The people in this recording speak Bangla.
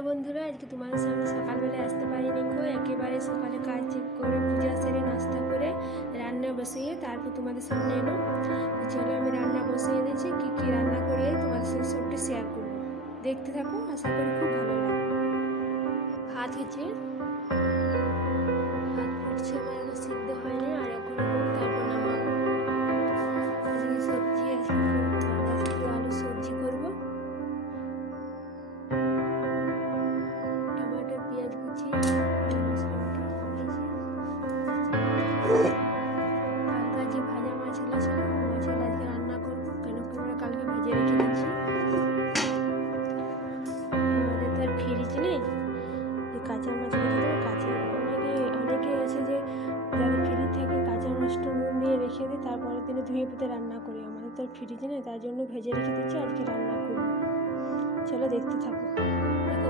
হ্যালো বন্ধুরা, আজকে তোমাদের সামনে সকালবেলায় আসতে পারিনি গো। একেবারে সকালে কাজ করে পূজা সেরে নাস্তা করে রান্না বসিয়ে তারপর তোমাদের সামনে এলো। তো চলো আমি রান্না বসিয়ে দিয়েছি, কী কী রান্না করে তোমাদের সাথে সবটা শেয়ার করবো। দেখতে থাকো, আশা করি খুব ভালো লাগবে। ভাত হচ্ছে, ভাত ফুটছে, আমার এখন সিদ্ধ হয়নি, আর এখন হোক তারপর নামাবো। এদিকে সবজি আজকে করবো, বাঁধাকপি আলু সবজি করবো, টমেটো পেঁয়াজ কুচি মশলা বাটা দিয়েছি। কালকে যে ভাজা মাছগুলো ছিল মাছগুলো আজকে রান্না করবো, কেন কি আমরা কালকে ভেজে রেখে দিচ্ছি। আমাদের তো আর ফ্রিজ নেই যে কাঁচা মাছ রেখে দেবো। অনেকে আছে যে যাদের ফ্রিজ থেকে কাঁচা মাছটা নুন দিয়ে রেখে দিই, তারপরের দিনে ধুয়ে পুঁতে রান্না করি। আমাদের তো আর ফ্রিজ নেই, তার জন্য ভেজে রেখে দিচ্ছি, আজকে রান্না করবো। চলো দেখতে থাকো। দেখো